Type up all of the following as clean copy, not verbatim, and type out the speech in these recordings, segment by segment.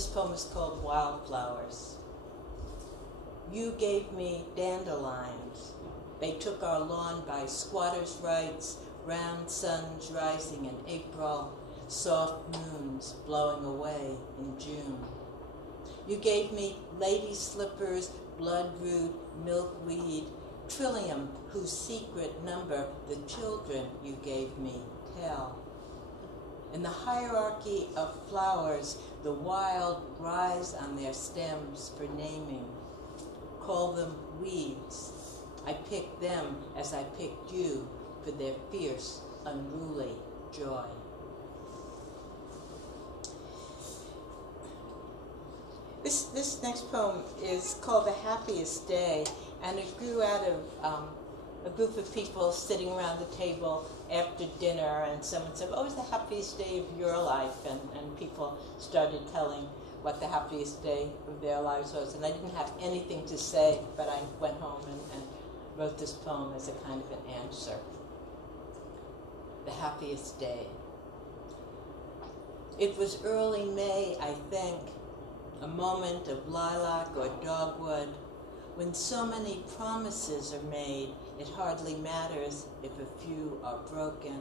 this poem is called Wildflowers. You gave me dandelions. They took our lawn by squatters' rights, round suns rising in April, soft moons blowing away in June. You gave me lady slippers, bloodroot, milkweed, trillium, whose secret number the children you gave me tell. In the hierarchy of flowers, the wild rise on their stems for naming. Call them weeds. I picked them as I picked you for their fierce, unruly joy. This next poem is called The Happiest Day, and it grew out of a group of people sitting around the table after dinner, and someone said, oh, it's the happiest day of your life, and people started telling what the happiest day of their lives was, and I didn't have anything to say, but I went home and wrote this poem as a kind of an answer. The happiest day. It was early May, I think, a moment of lilac or dogwood, when so many promises are made, it hardly matters if a few are broken.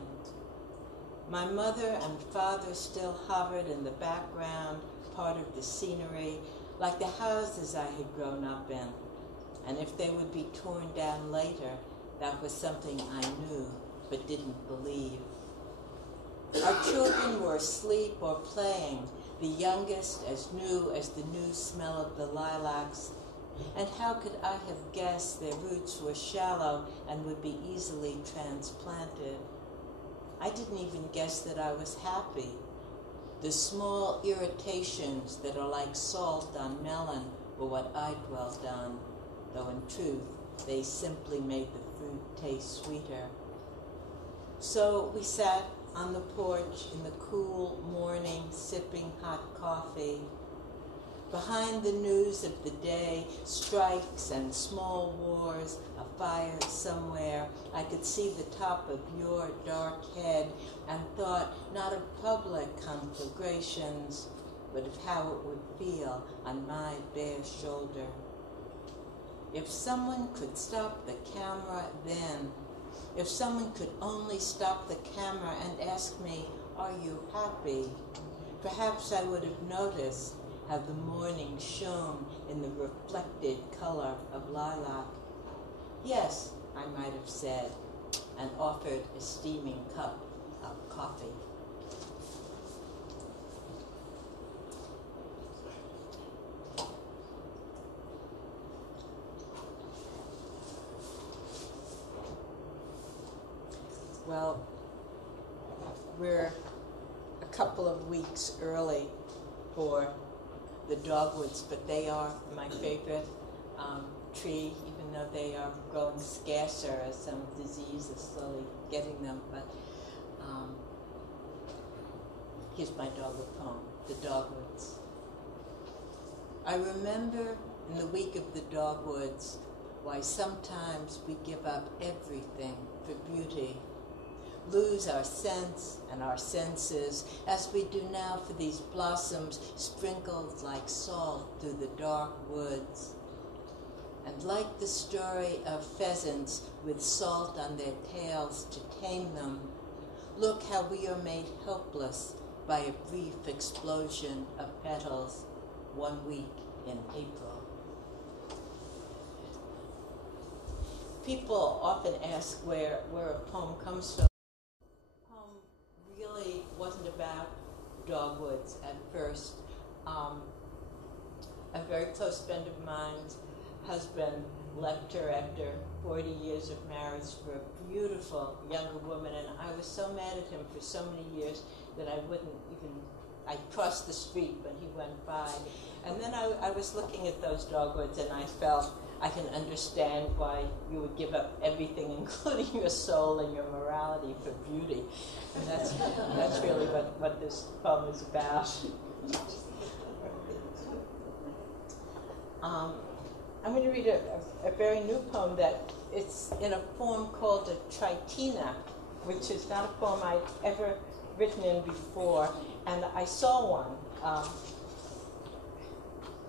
My mother and father still hovered in the background, part of the scenery, like the houses I had grown up in. And if they would be torn down later, that was something I knew but didn't believe. Our children were asleep or playing, the youngest as new as the new smell of the lilacs. And how could I have guessed their roots were shallow and would be easily transplanted? I didn't even guess that I was happy. The small irritations that are like salt on melon were what I dwelt on, though in truth they simply made the fruit taste sweeter. So we sat on the porch in the cool morning, sipping hot coffee. Behind the news of the day, strikes and small wars, a fire somewhere, I could see the top of your dark head and thought not of public conflagrations, but of how it would feel on my bare shoulder. If someone could stop the camera then, if someone could only stop the camera and ask me, are you happy? Perhaps I would have noticed how the morning shone in the reflected color of lilac. Yes, I might have said, and offered a steaming cup of coffee. Well, we're a couple of weeks early for the dogwoods, but they are my favorite tree, even though they are growing scarcer as some disease is slowly getting them. But here's my dogwood poem, The Dogwoods. I remember in the week of the dogwoods why sometimes we give up everything for beauty, lose our sense and our senses, as we do now for these blossoms sprinkled like salt through the dark woods. And like the story of pheasants with salt on their tails to tame them, look how we are made helpless by a brief explosion of petals 1 week in April. People often ask where a poem comes from. Really wasn't about dogwoods at first. A very close friend of mine's husband left her after 40 years of marriage for a beautiful younger woman, and I was so mad at him for so many years that I crossed the street when he went by. And then I was looking at those dogwoods and I felt I can understand why you would give up everything, including your soul and your morality, for beauty. And that's really what this poem is about. I'm going to read a very new poem that it's in a form called a tritina, which is not a poem I'd ever written in before. And I saw one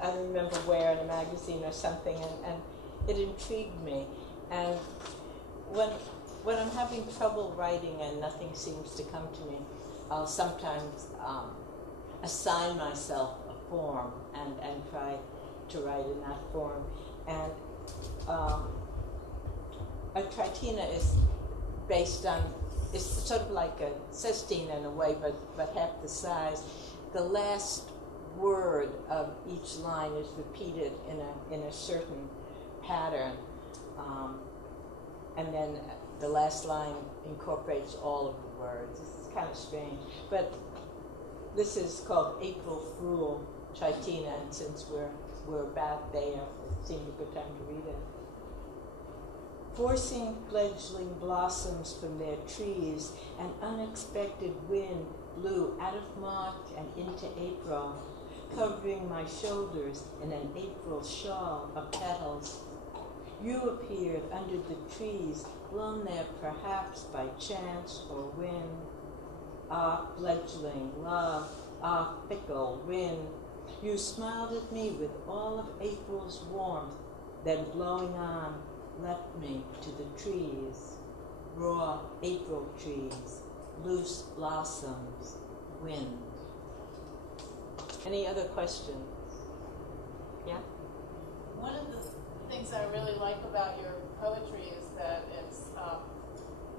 I don't remember where, in a magazine or something, and it intrigued me. And when I'm having trouble writing and nothing seems to come to me, I'll sometimes assign myself a form and try to write in that form. And a tritina is based on, it's sort of like a sestina in a way, but half the size. The last word of each line is repeated in a certain pattern, and then the last line incorporates all of the words. It's kind of strange, but this is called April Fool Tritina, and since we're about there, it seemed a good time to read it. Forcing fledgling blossoms from their trees, an unexpected wind blew out of March and into April, covering my shoulders in an April shawl of petals. You appeared under the trees, blown there perhaps by chance or wind. Ah, fledgling love, ah, fickle wind, you smiled at me with all of April's warmth, then blowing on, left me to the trees, raw April trees, loose blossoms, wind. Any other questions? Yeah? One of the things I really like about your poetry is that it's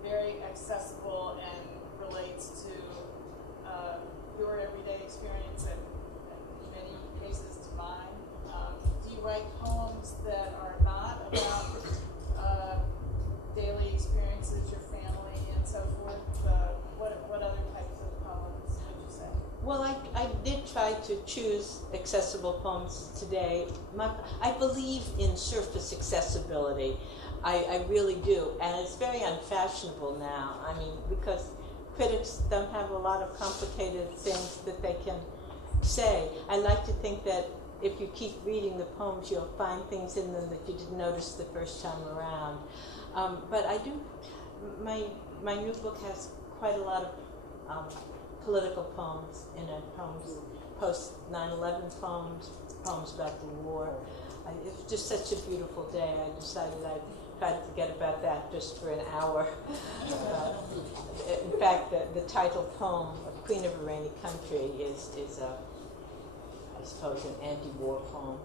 very accessible and relates to your everyday experience and in many cases to mine. Do you write poems that are not about daily experiences, your family, and so forth? What other types of poems would you say? Well, I did try to choose accessible poems today. I believe in surface accessibility. I really do. And it's very unfashionable now. I mean, because critics don't have a lot of complicated things that they can say. I like to think that if you keep reading the poems, you'll find things in them that you didn't notice the first time around. But I do, my new book has quite a lot of political poems in it, poems, post 9/11 poems about the war. It was just such a beautiful day. I decided I'd try to forget about that just for an hour. In fact, the title poem of Queen of a Rainy Country is I suppose, an anti-war poem.